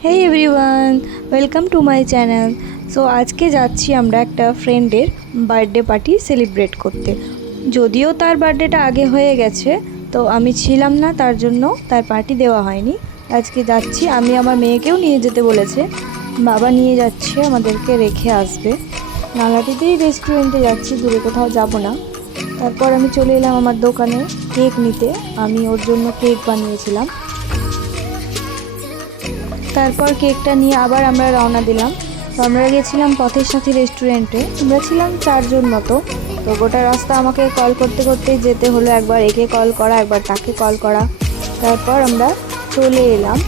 Hey everyone, welcome to my channel. So आज के जाচ্ছি আমরা একটা ফ্রেন্ডের বার্থডে পার্টি সেলিব্রেট করতে। যদিও তার বার্থডেটা আগে হয়ে গেছে, তো আমি ছিলাম না, তার জন্য তার পার্টি দেওয়া হয়নি। আজকে যাচ্ছি, আমি আমার মেয়েকেও নিয়ে যেতে বলেছে, বাবা নিয়ে যাচ্ছে, আমাদেরকে রেখে আসবে। নালাটিতেই রেস্টুরেন্টে যাচ্ছি, দূরে কোথাও যাব না। তারপর আমি চলে এলাম আমার দোকানে কেক নিতে। আমি ওর জন্য কেক বানিয়েছিলাম। তারপর কেকটা নিয়ে আবার আমরা রওনা দিলাম। তো আমরা গেছিলাম পথের সাথী রেস্টুরেন্টে। আমরা ছিলাম 4 জন মতো। তো গোটা রাস্তা আমাকে কল করতে করতেই যেতে হলো, একবার একে কল করা, একবার তাকে কল করা। তারপর আমরা চলে এলাম।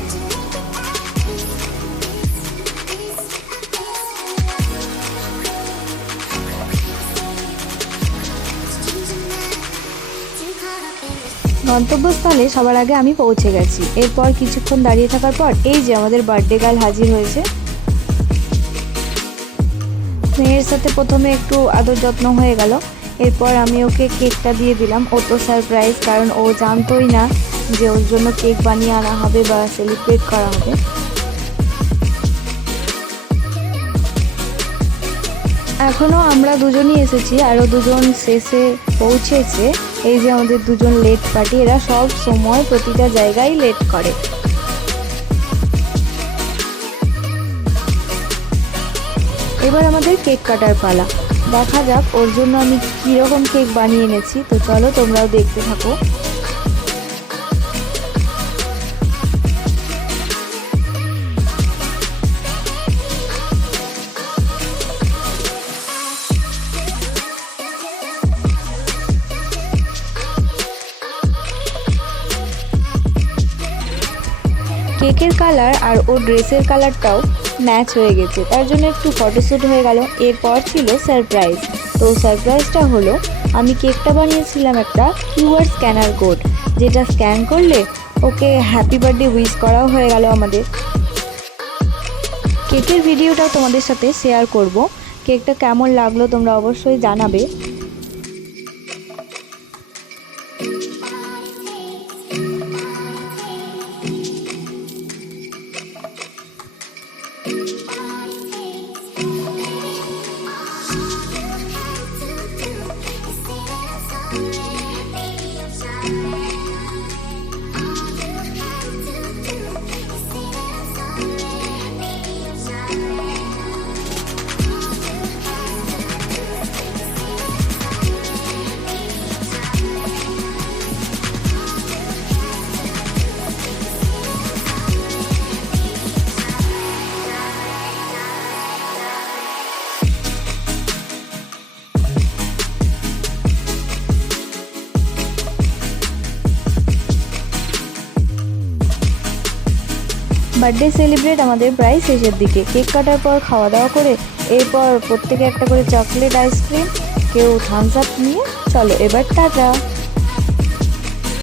গন্তব্যস্থলে সবার আগে আমি পৌঁছে গেছি। এরপর কিছুক্ষণ দাঁড়িয়ে থাকার পর এই যে আমাদের বার্থডে গার্ল হাজির হয়েছে। মেয়ের সাথে প্রথমে একটু আদর যত্ন হয়ে গেল। এরপর আমি ওকে কেকটা দিয়ে দিলাম। ও তো সারপ্রাইজ, কারণ ও জানতোই না যে ওর জন্য কেক বানিয়ে আনা হবে বা সেলিব্রেট করা হবে। এখনও আমরা দুজনই এসেছি, আরও দুজন শেষে পৌঁছেছে। এই যে আমাদের দুজন লেট পার্টি, এরা সব সময় প্রতিটা জায়গায় লেট করে। এবার আমাদের কেক কাটার পালা। দেখা যাক ওর জন্য আমি কীরকম কেক বানিয়ে এনেছি। তো চলো তোমরাও দেখতে থাকো। কেকের কালার আর ওর ড্রেসের কালারটাও ম্যাচ হয়ে গেছে, তার জন্য একটু ফটোশ্যুট হয়ে গেল। এরপর ছিল সারপ্রাইজ। তো সারপ্রাইজটা হলো, আমি কেকটা বানিয়েছিলাম একটা কিউআর স্ক্যানার কোড, যেটা স্ক্যান করলে ওকে হ্যাপি বার্থডে উইশ করাও হয়ে গেল আমাদের। কেকের ভিডিওটাও তোমাদের সাথে শেয়ার করব। কেকটা কেমন লাগলো তোমরা অবশ্যই জানাবে। বার্থডে সেলিব্রেট আমাদের প্রায় শেষের দিকে। কেক কাটার পর খাওয়া দাওয়া করে এরপর প্রত্যেকে একটা করে চকলেট, আইসক্রিম, কেউ থামস আপ নিয়ে চলো এবার টাটা।